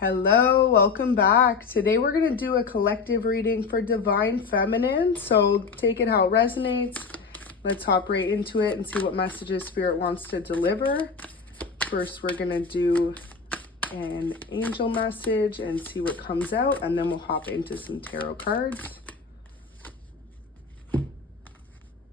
Hello, welcome back. Today we're going to do a collective reading for Divine Feminine. So take it how it resonates. Let's hop right into it and see what messages Spirit wants to deliver. First, we're going to do an angel message and see what comes out, and then we'll hop into some tarot cards.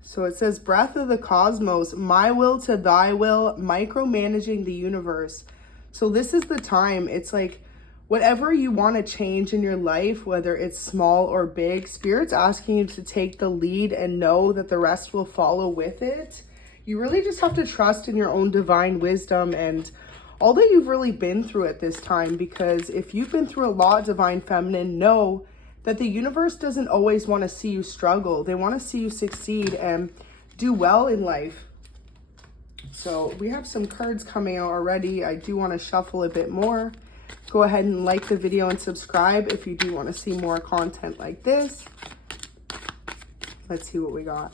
So it says, breath of the cosmos, my will to thy will, micromanaging the universe. So this is the time. It's like whatever you want to change in your life, whether it's small or big, Spirit's asking you to take the lead and know that the rest will follow with it. You really just have to trust in your own divine wisdom and all that you've really been through at this time, because if you've been through a lot, Divine Feminine, know that the universe doesn't always want to see you struggle. They want to see you succeed and do well in life. So we have some cards coming out already. I do want to shuffle a bit more. Go ahead and like the video and subscribe if you do want to see more content like this. Let's see what we got.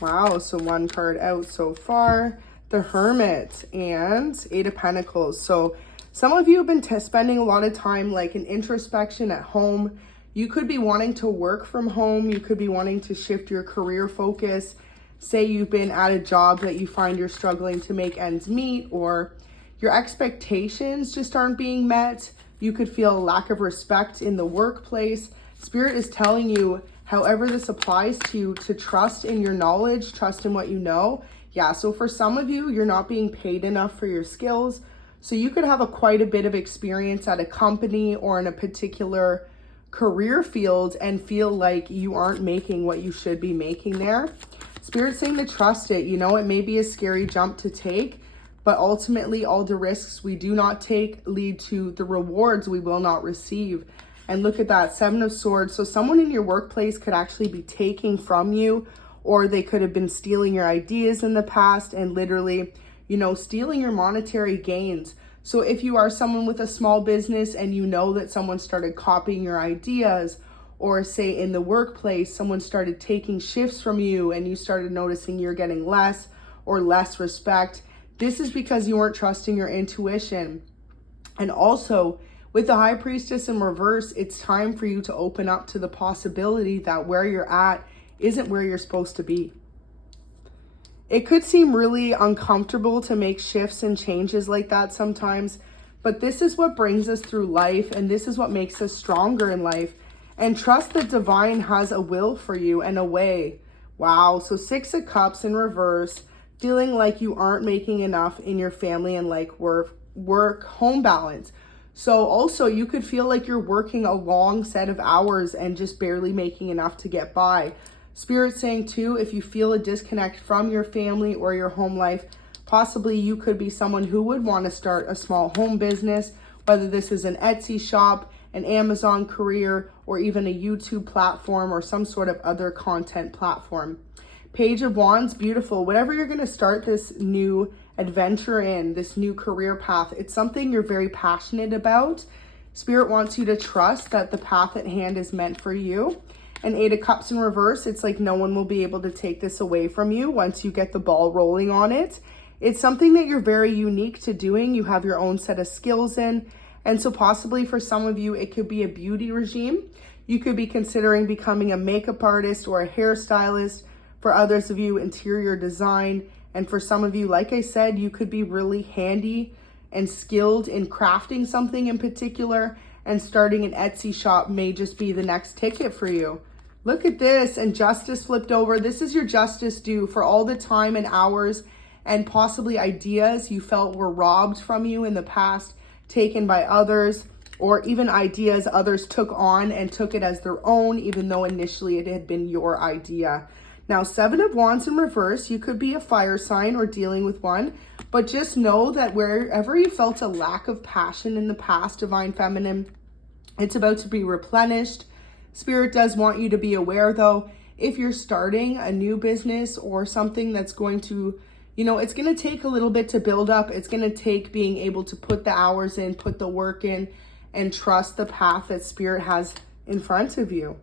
Wow, so one card out so far. The Hermit and Eight of Pentacles. So some of you have been spending a lot of time like in introspection at home. You could be wanting to work from home. You could be wanting to shift your career focus. Say you've been at a job that you find you're struggling to make ends meet, or your expectations just aren't being met. You could feel a lack of respect in the workplace. Spirit is telling you, however this applies to you, to trust in your knowledge, trust in what you know. Yeah, so for some of you, you're not being paid enough for your skills. So you could have quite a bit of experience at a company or in a particular career field and feel like you aren't making what you should be making there. Spirit's saying to trust it. You know, it may be a scary jump to take, but ultimately all the risks we do not take lead to the rewards we will not receive. And look at that, Seven of Swords. So someone in your workplace could actually be taking from you, or they could have been stealing your ideas in the past and literally, you know, stealing your monetary gains. So if you are someone with a small business and you know that someone started copying your ideas, or say in the workplace, someone started taking shifts from you and you started noticing you're getting less or less respect, this is because you weren't trusting your intuition. And also with the High Priestess in reverse, it's time for you to open up to the possibility that where you're at isn't where you're supposed to be. It could seem really uncomfortable to make shifts and changes like that sometimes, but this is what brings us through life, and this is what makes us stronger in life. And trust that Divine has a will for you and a way. Wow, so Six of Cups in reverse, feeling like you aren't making enough in your family and like work-home balance. So also you could feel like you're working a long set of hours and just barely making enough to get by. Spirit's saying too, if you feel a disconnect from your family or your home life, possibly you could be someone who would want to start a small home business, whether this is an Etsy shop, an Amazon career, or even a YouTube platform or some sort of other content platform. Page of Wands, beautiful. Whatever you're going to start this new adventure in, this new career path, it's something you're very passionate about. Spirit wants you to trust that the path at hand is meant for you. And Eight of Cups in reverse, it's like no one will be able to take this away from you once you get the ball rolling on it. It's something that you're very unique to doing. You have your own set of skills in. And so possibly for some of you, it could be a beauty regime. You could be considering becoming a makeup artist or a hairstylist. For others of you, interior design. And for some of you, like I said, you could be really handy and skilled in crafting something in particular, and starting an Etsy shop may just be the next ticket for you. Look at this, and Justice flipped over. This is your justice due for all the time and hours and possibly ideas you felt were robbed from you in the past, taken by others, or even ideas others took on and took it as their own, even though initially it had been your idea. Now, Seven of Wands in reverse, you could be a fire sign or dealing with one, but just know that wherever you felt a lack of passion in the past, Divine Feminine, it's about to be replenished. Spirit does want you to be aware, though, if you're starting a new business or something that's going to, you know, it's going to take a little bit to build up. It's going to take being able to put the hours in, put the work in, and trust the path that Spirit has in front of you.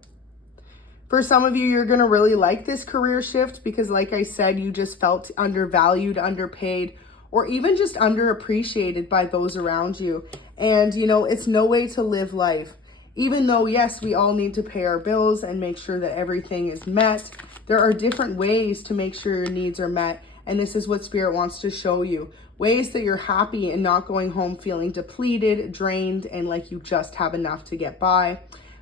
For some of you, you're going to really like this career shift because, like I said, you just felt undervalued, underpaid, or even just underappreciated by those around you. And, you know, it's no way to live life. Even though, yes, we all need to pay our bills and make sure that everything is met, there are different ways to make sure your needs are met. And this is what Spirit wants to show you. Ways that you're happy and not going home feeling depleted, drained, and like you just have enough to get by.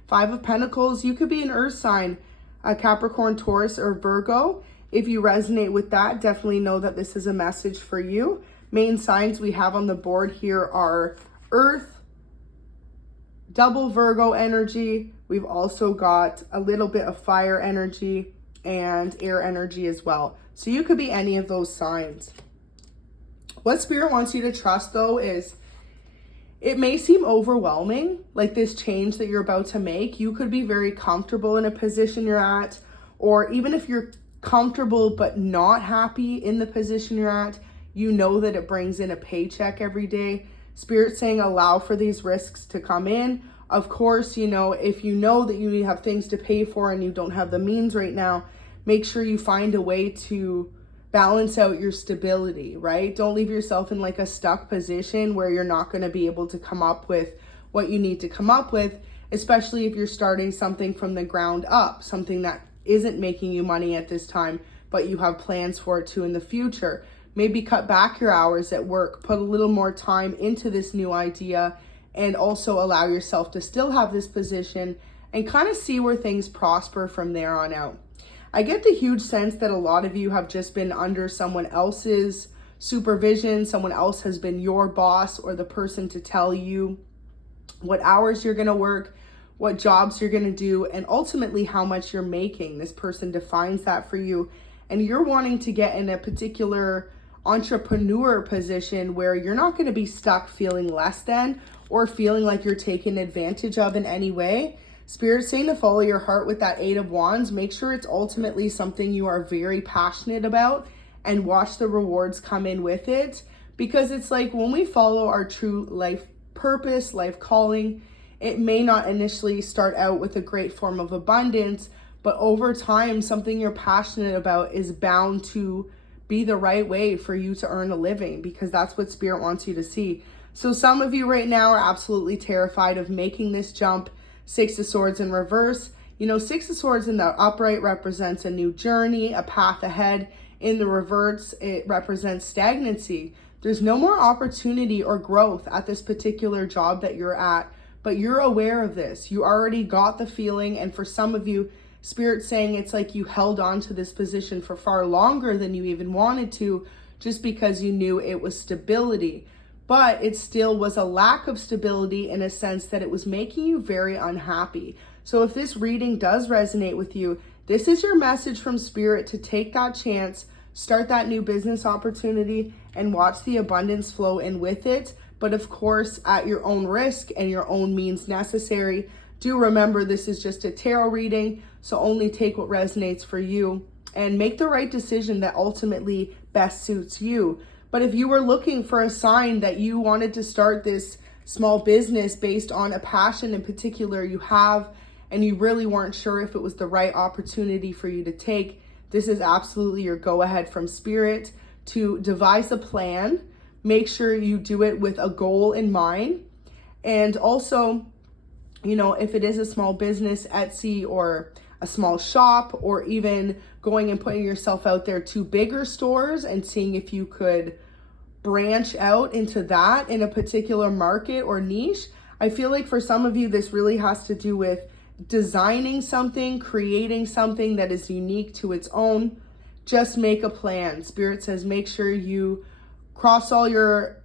5 of Pentacles, you could be an earth sign, a Capricorn, Taurus, or Virgo. If you resonate with that, definitely know that this is a message for you. Main signs we have on the board here are Earth, double Virgo energy. We've also got a little bit of fire energy and air energy as well. So you could be any of those signs. What Spirit wants you to trust, though, is it may seem overwhelming, like this change that you're about to make. You could be very comfortable in a position you're at, or even if you're comfortable but not happy in the position you're at, you know that it brings in a paycheck every day. Spirit's saying allow for these risks to come in. Of course, you know, if you know that you have things to pay for and you don't have the means right now, make sure you find a way to balance out your stability, right? Don't leave yourself in like a stuck position where you're not going to be able to come up with what you need to come up with, especially if you're starting something from the ground up, something that isn't making you money at this time, but you have plans for it too in the future. Maybe cut back your hours at work, put a little more time into this new idea, and also allow yourself to still have this position and kind of see where things prosper from there on out. I get the huge sense that a lot of you have just been under someone else's supervision. Someone else has been your boss or the person to tell you what hours you're going to work, what jobs you're going to do, and ultimately how much you're making. This person defines that for you. And you're wanting to get in a particular entrepreneur position where you're not going to be stuck feeling less than or feeling like you're taken advantage of in any way. Spirit's saying to follow your heart with that 8 of Wands. Make sure it's ultimately something you are very passionate about and watch the rewards come in with it. Because it's like when we follow our true life purpose, life calling, it may not initially start out with a great form of abundance, but over time, something you're passionate about is bound to be the right way for you to earn a living, because that's what Spirit wants you to see. So some of you right now are absolutely terrified of making this jump. 6 of Swords in reverse. You know, 6 of Swords in the upright represents a new journey, a path ahead. In the reverse, it represents stagnancy. There's no more opportunity or growth at this particular job that you're at, but you're aware of this. You already got the feeling, and for some of you, Spirit's saying it's like you held on to this position for far longer than you even wanted to, just because you knew it was stability. But it still was a lack of stability in a sense that it was making you very unhappy. So if this reading does resonate with you, this is your message from Spirit to take that chance, start that new business opportunity, and watch the abundance flow in with it. But of course, at your own risk and your own means necessary. Do remember this is just a tarot reading, so only take what resonates for you and make the right decision that ultimately best suits you. But if you were looking for a sign that you wanted to start this small business based on a passion in particular you have, and you really weren't sure if it was the right opportunity for you to take, this is absolutely your go-ahead from Spirit to devise a plan. Make sure you do it with a goal in mind. And also, you know, if it is a small business, Etsy, or a small shop, or even going and putting yourself out there to bigger stores and seeing if you could branch out into that in a particular market or niche. I feel like for some of you, this really has to do with designing something, creating something that is unique to its own. Just make a plan. Spirit says, make sure you cross all your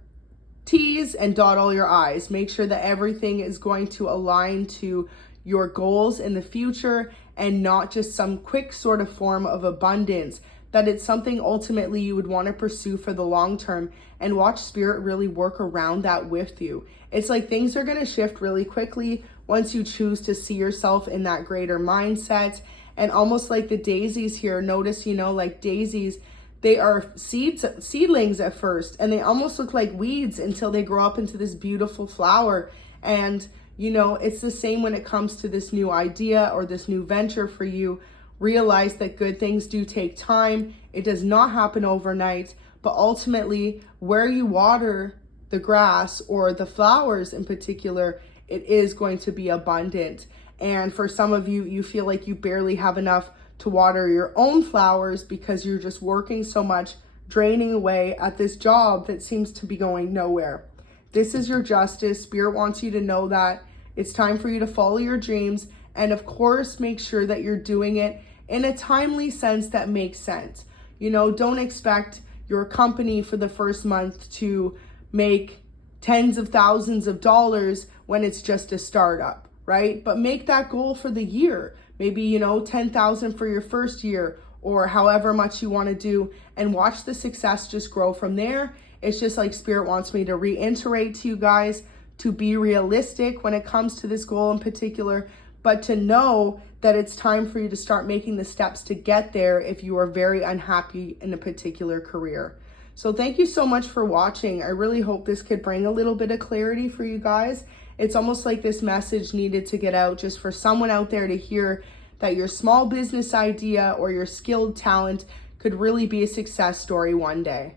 T's and dot all your I's. Make sure that everything is going to align to your goals in the future and not just some quick sort of form of abundance, that it's something ultimately you would want to pursue for the long term, and watch Spirit really work around that with you. It's like things are going to shift really quickly once you choose to see yourself in that greater mindset. And almost like the daisies here, notice, you know, like daisies, they are seedlings at first, and they almost look like weeds until they grow up into this beautiful flower. And, you know, it's the same when it comes to this new idea or this new venture for you. Realize that good things do take time. It does not happen overnight, but ultimately where you water the grass or the flowers in particular, it is going to be abundant. And for some of you, you feel like you barely have enough to water your own flowers because you're just working so much, draining away at this job that seems to be going nowhere. This is your justice. Spirit wants you to know that it's time for you to follow your dreams. And of course, make sure that you're doing it in a timely sense that makes sense. You know, don't expect your company for the first month to make tens of thousands of dollars when it's just a startup, right? But make that goal for the year. Maybe, you know, 10,000 for your first year or however much you want to do, and watch the success just grow from there. It's just like Spirit wants me to reiterate to you guys to be realistic when it comes to this goal in particular, but to know that it's time for you to start making the steps to get there if you are very unhappy in a particular career. So thank you so much for watching. I really hope this could bring a little bit of clarity for you guys. It's almost like this message needed to get out just for someone out there to hear that your small business idea or your skilled talent could really be a success story one day.